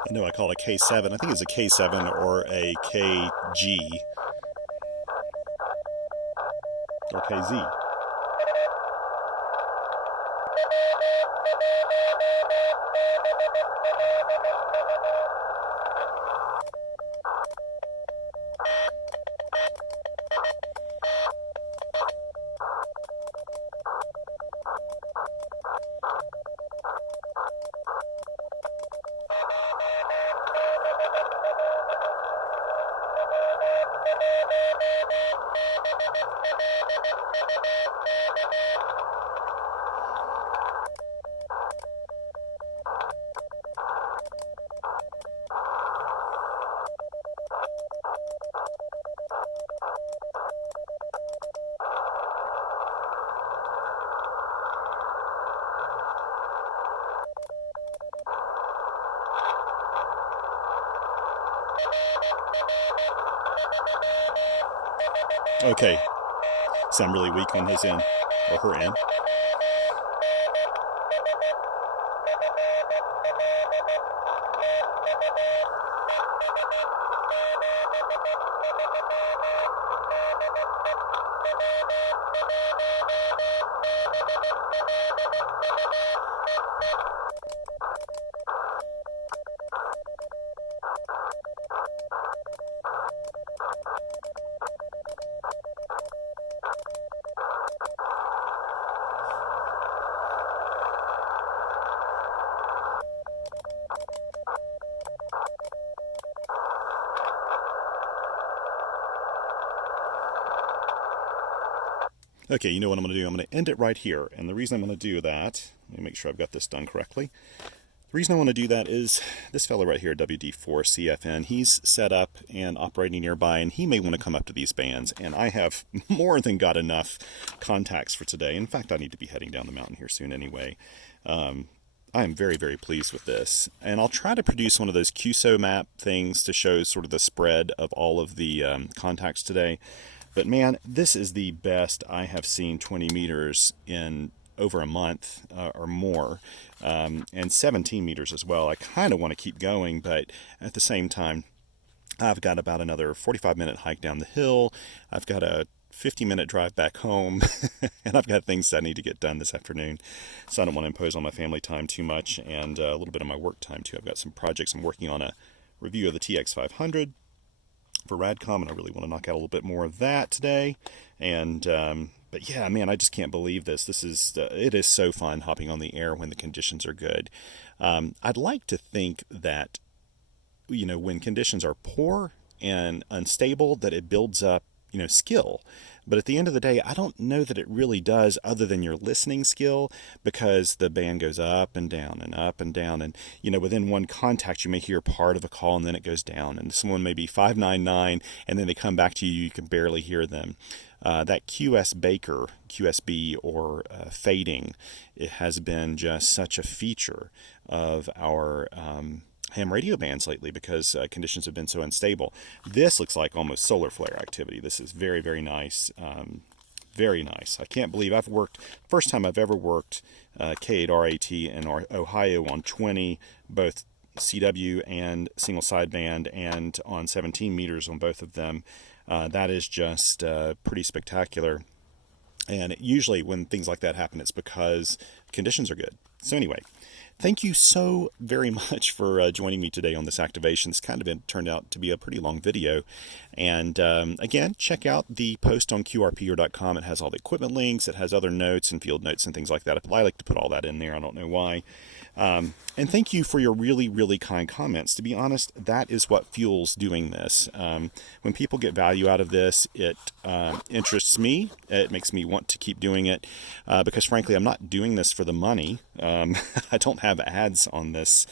I know I call it a K7. I think it's a K7 or a KG or KZ. Okay, so I'm really weak on his end, or her end. Okay, you know what I'm going to do? I'm going to end it right here. And the reason I'm going to do that, let me make sure I've got this done correctly. The reason I want to do that is this fellow right here, WD4CFN, he's set up and operating nearby, and he may want to come up to these bands. And I have more than got enough contacts for today. In fact, I need to be heading down the mountain here soon anyway. I am very, very pleased with this. And I'll try to produce one of those QSO map things to show sort of the spread of all of the contacts today. But man, this is the best I have seen 20 meters in over a month or more, and 17 meters as well. I kind of want to keep going, but at the same time, I've got about another 45-minute hike down the hill. I've got a 50-minute drive back home, and I've got things that I need to get done this afternoon, so I don't want to impose on my family time too much, and a little bit of my work time too. I've got some projects. I'm working on a review of the TX500 for Radcom, and I really want to knock out a little bit more of that today. And but yeah, man, I just can't believe this. This is it is so fun hopping on the air when the conditions are good. I'd like to think that, you know, when conditions are poor and unstable, that it builds up, you know, skill. But at the end of the day, I don't know that it really does, other than your listening skill, because the band goes up and down and up and down. And, you know, within one contact, you may hear part of a call and then it goes down. And someone may be 599 and then they come back to you, you can barely hear them. That QSB, or fading, it has been just such a feature of our ham radio bands lately, because conditions have been so unstable. This looks like almost solar flare activity. This is very, very nice. Very nice. I can't believe I've worked, first time I've ever worked K8RAT in Ohio on 20, both CW and single sideband, and on 17 meters on both of them. That is just pretty spectacular. And usually when things like that happen, it's because conditions are good. So anyway, thank you so very much for joining me today on this activation. It's kind of turned out to be a pretty long video. And again, check out the post on qrpr.com. It has all the equipment links. It has other notes and field notes and things like that. I like to put all that in there. I don't know why. And thank you for your really, really kind comments. To be honest, that is what fuels doing this. When people get value out of this, it interests me. It makes me want to keep doing it, because frankly, I'm not doing this for the money. I don't have ads on this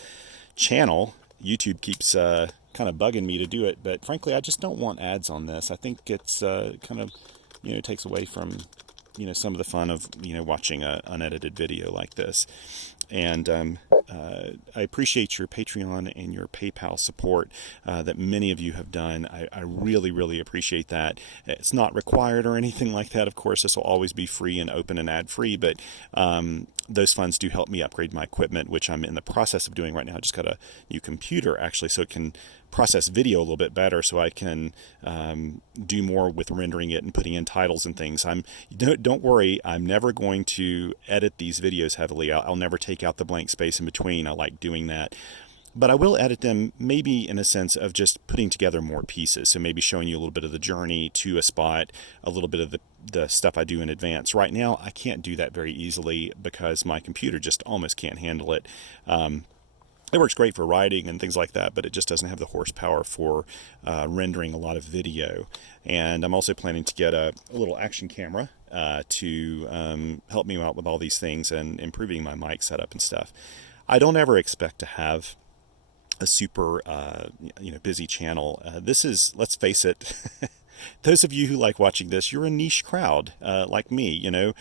channel. YouTube keeps kind of bugging me to do it, but frankly, I just don't want ads on this. I think it's kind of, you know, takes away from, you know, some of the fun of, you know, watching an unedited video like this. And I appreciate your Patreon and your PayPal support that many of you have done. I really, really appreciate that. It's not required or anything like that. Of course, this will always be free and open and ad-free, but those funds do help me upgrade my equipment, which I'm in the process of doing right now. I just got a new computer, actually, so it can process video a little bit better, so I can do more with rendering it and putting in titles and things. Don't worry, I'm never going to edit these videos heavily. I'll never take out the blank space in between. I like doing that. But I will edit them, maybe in a sense of just putting together more pieces. So maybe showing you a little bit of the journey to a spot, a little bit of the stuff I do in advance. Right now, I can't do that very easily because my computer just almost can't handle it. It works great for writing and things like that, but it just doesn't have the horsepower for rendering a lot of video. And I'm also planning to get a little action camera to help me out with all these things and improving my mic setup and stuff. I don't ever expect to have a super busy channel. This is, let's face it, those of you who like watching this, you're a niche crowd like me, you know,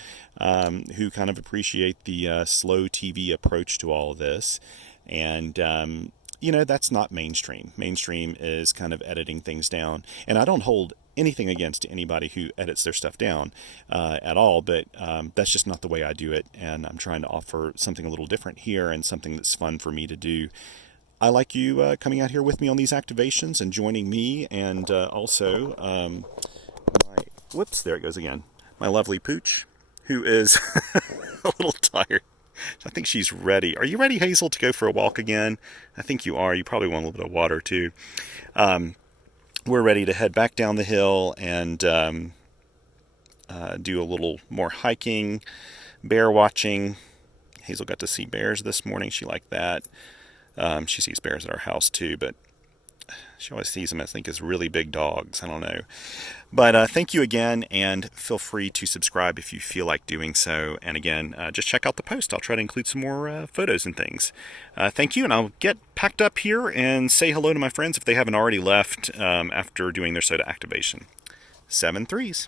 who kind of appreciate the slow TV approach to all of this. And, you know, that's not mainstream. Mainstream is kind of editing things down. And I don't hold anything against anybody who edits their stuff down at all, but that's just not the way I do it. And I'm trying to offer something a little different here and something that's fun for me to do. I like you coming out here with me on these activations and joining me, and also there it goes again, my lovely Pooch, who is a little tired. I think she's ready. Are you ready, Hazel, to go for a walk again? I think you are. You probably want a little bit of water, too. We're ready to head back down the hill and do a little more hiking, bear watching. Hazel got to see bears this morning. She liked that. She sees bears at our house, too, but She always sees them, I think, as really big dogs. I don't know. But thank you again, and feel free to subscribe if you feel like doing so. And again, just check out the post. I'll try to include some more photos and things. Thank you, and I'll get packed up here and say hello to my friends if they haven't already left after doing their SOTA activation. 7 3s.